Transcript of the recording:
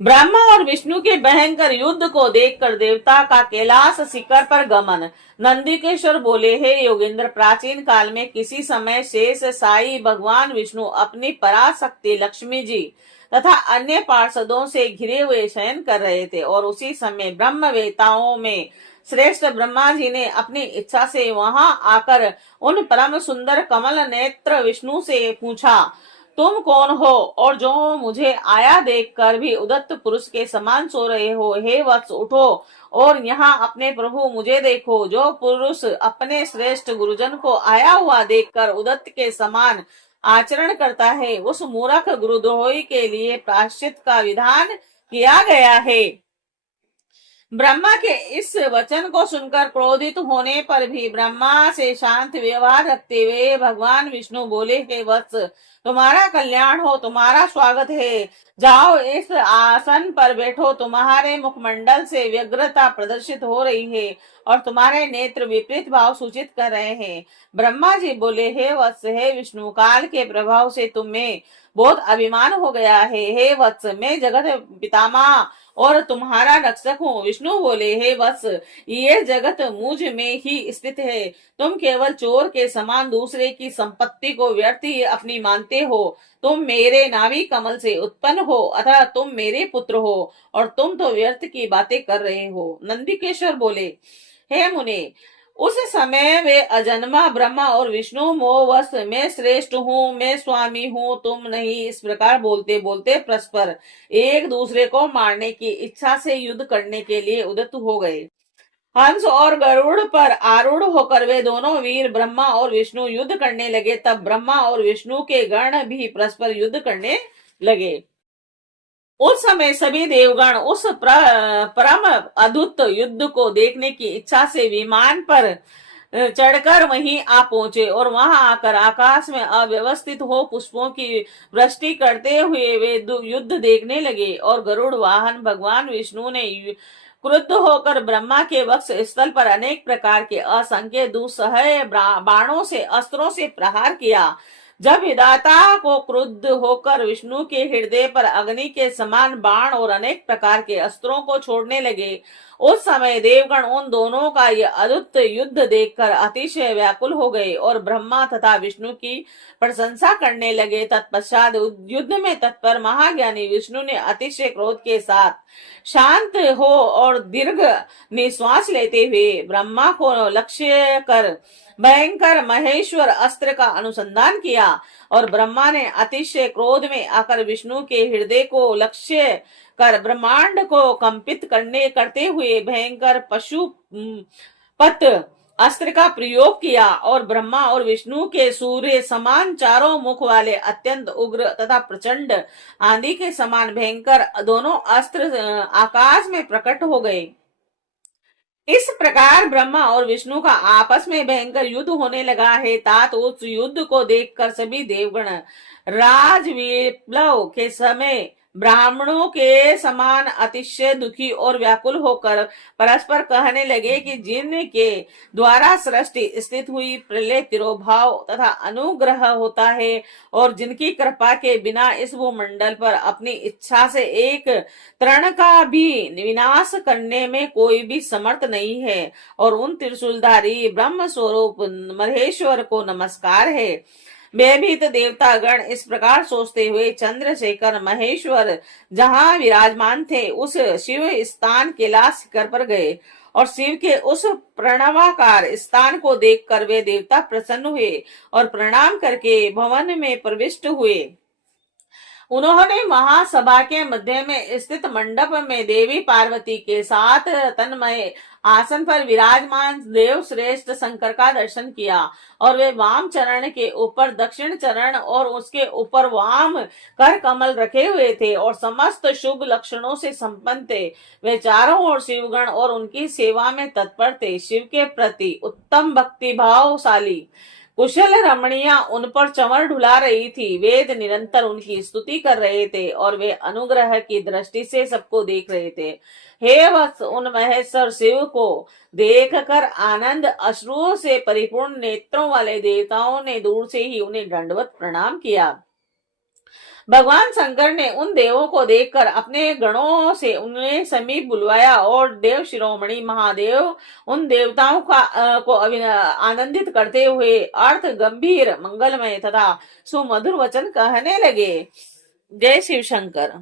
ब्रह्मा और विष्णु के भयंकर युद्ध को देखकर देवता का कैलाश शिखर पर गमन। नंदिकेश्वर बोले, हे योगेंद्र, प्राचीन काल में किसी समय शेष साई भगवान विष्णु अपनी पराशक्ति लक्ष्मी जी तथा अन्य पार्षदों से घिरे हुए शयन कर रहे थे और उसी समय ब्रह्मवेताओं में श्रेष्ठ ब्रह्मा जी ने अपनी इच्छा से वहां आकर उन परम सुंदर कमल नेत्र विष्णु से पूछा, तुम कौन हो और जो मुझे आया देखकर भी उदत्त पुरुष के समान सो रहे हो? हे वत्स, उठो और यहाँ अपने प्रभु मुझे देखो। जो पुरुष अपने श्रेष्ठ गुरुजन को आया हुआ देखकर उदत्त के समान आचरण करता है, उस मूर्ख गुरुद्रोही के लिए प्रायश्चित का विधान किया गया है। ब्रह्मा के इस वचन को सुनकर क्रोधित होने पर भी ब्रह्मा से शांत व्यवहार रखते हुए भगवान विष्णु बोले, हे वत्स, तुम्हारा कल्याण हो, तुम्हारा स्वागत है। जाओ, इस आसन पर बैठो। तुम्हारे मुखमंडल से व्यग्रता प्रदर्शित हो रही है और तुम्हारे नेत्र विपरीत भाव सूचित कर रहे हैं। ब्रह्मा जी बोले, हे वत्स, हे विष्णु, काल के प्रभाव से तुम्हें बहुत अभिमान हो गया है। हे वत्स, मैं जगत पितामह और तुम्हारा रक्षक हूँ। विष्णु बोले, हे वत्स, ये जगत मुझ में ही स्थित है। तुम केवल चोर के समान दूसरे की संपत्ति को व्यर्थ ही अपनी मानते हो। तुम मेरे नाभि कमल से उत्पन्न हो, अतः तुम मेरे पुत्र हो और तुम तो व्यर्थ की बातें कर रहे हो। नंदिकेश्वर बोले, हे मुने, उस समय वे अजन्मा ब्रह्मा और विष्णु मोहवश मैं श्रेष्ठ हूँ, मैं स्वामी हूँ, तुम नहीं, इस प्रकार बोलते बोलते परस्पर एक दूसरे को मारने की इच्छा से युद्ध करने के लिए उद्यत हो गए। हंस और गरुड़ पर आरूढ़ होकर वे दोनों वीर ब्रह्मा और विष्णु युद्ध करने लगे। तब ब्रह्मा और विष्णु के गण भी परस्पर युद्ध करने लगे। उस समय सभी देवगण उस परम अद्भुत युद्ध को देखने की इच्छा से विमान पर चढ़कर वहीं आ पहुंचे और वहां आकर आकाश में अव्यवस्थित हो पुष्पों की वृष्टि करते हुए वे युद्ध देखने लगे। और गरुड़ वाहन भगवान विष्णु ने क्रुद्ध होकर ब्रह्मा के वक्ष स्थल पर अनेक प्रकार के असंख्य दुस्सह बाणों से अस्त्रों से प्रहार किया। जब विधाता को क्रुद्ध होकर विष्णु के हृदय पर अग्नि के समान बाण और अनेक प्रकार के अस्त्रों को छोड़ने लगे, उस समय देवगण उन दोनों का यह अद्भुत युद्ध देखकर अतिशय व्याकुल हो गए और ब्रह्मा तथा विष्णु की प्रशंसा करने लगे। तत्पश्चात युद्ध में तत्पर महाज्ञानी विष्णु ने अतिशय क्रोध के साथ शांत हो और दीर्घ निश्वास लेते हुए ब्रह्मा को लक्ष्य कर भयंकर महेश्वर अस्त्र का अनुसंधान किया और ब्रह्मा ने अतिशय क्रोध में आकर विष्णु के हृदय को लक्ष्य कर ब्रह्मांड को कंपित करते हुए भयंकर पशुपत अस्त्र का प्रयोग किया और ब्रह्मा और विष्णु के सूर्य समान चारों मुख वाले अत्यंत उग्र तथा प्रचंड आंधी के समान भयंकर दोनों अस्त्र आकाश में प्रकट हो गए। इस प्रकार ब्रह्मा और विष्णु का आपस में भयंकर युद्ध होने लगा है। तात उस युद्ध को देखकर सभी देवगण राज विप्लव के समय ब्राह्मणों के समान अतिशय दुखी और व्याकुल होकर परस्पर कहने लगे कि जिनके द्वारा सृष्टि स्थित हुई प्रलय तिरोभाव तथा अनुग्रह होता है और जिनकी कृपा के बिना इस भूमंडल पर अपनी इच्छा से एक तृण का भी विनाश करने में कोई भी समर्थ नहीं है, और उन त्रिशूलधारी ब्रह्म स्वरूप महेश्वर को नमस्कार है। भयभीत देवता गण इस प्रकार सोचते हुए चंद्रशेखर महेश्वर जहां विराजमान थे उस शिव स्थान कैलाश शिखर पर गए और शिव के उस प्रणवाकार स्थान को देखकर वे देवता प्रसन्न हुए और प्रणाम करके भवन में प्रविष्ट हुए। उन्होंने महासभा के मध्य में स्थित मंडप में देवी पार्वती के साथ तन्मय आसन पर विराजमान देव श्रेष्ठ शंकर का दर्शन किया और वे वाम चरण के ऊपर दक्षिण चरण और उसके ऊपर वाम कर कमल रखे हुए थे और समस्त शुभ लक्षणों से संपन्न थे। वे चारों ओर शिवगण और उनकी सेवा में तत्पर थे। शिव के प्रति उत्तम भक्ति भावशाली कुशल रमणियां उन पर चंवर ढुला रही थी। वेद निरंतर उनकी स्तुति कर रहे थे और वे अनुग्रह की दृष्टि से सबको देख रहे थे। हे वत्स, उन महेश्वर शिव को देखकर आनंद अश्रुओं से परिपूर्ण नेत्रों वाले देवताओं ने दूर से ही उन्हें दंडवत प्रणाम किया। भगवान शंकर ने उन देवों को देखकर अपने गणों से उन्हें समीप बुलवाया और देव शिरोमणि महादेव उन देवताओं को आनंदित करते हुए अर्थ गंभीर मंगलमय तथा सुमधुर वचन कहने लगे। जय शिव शंकर।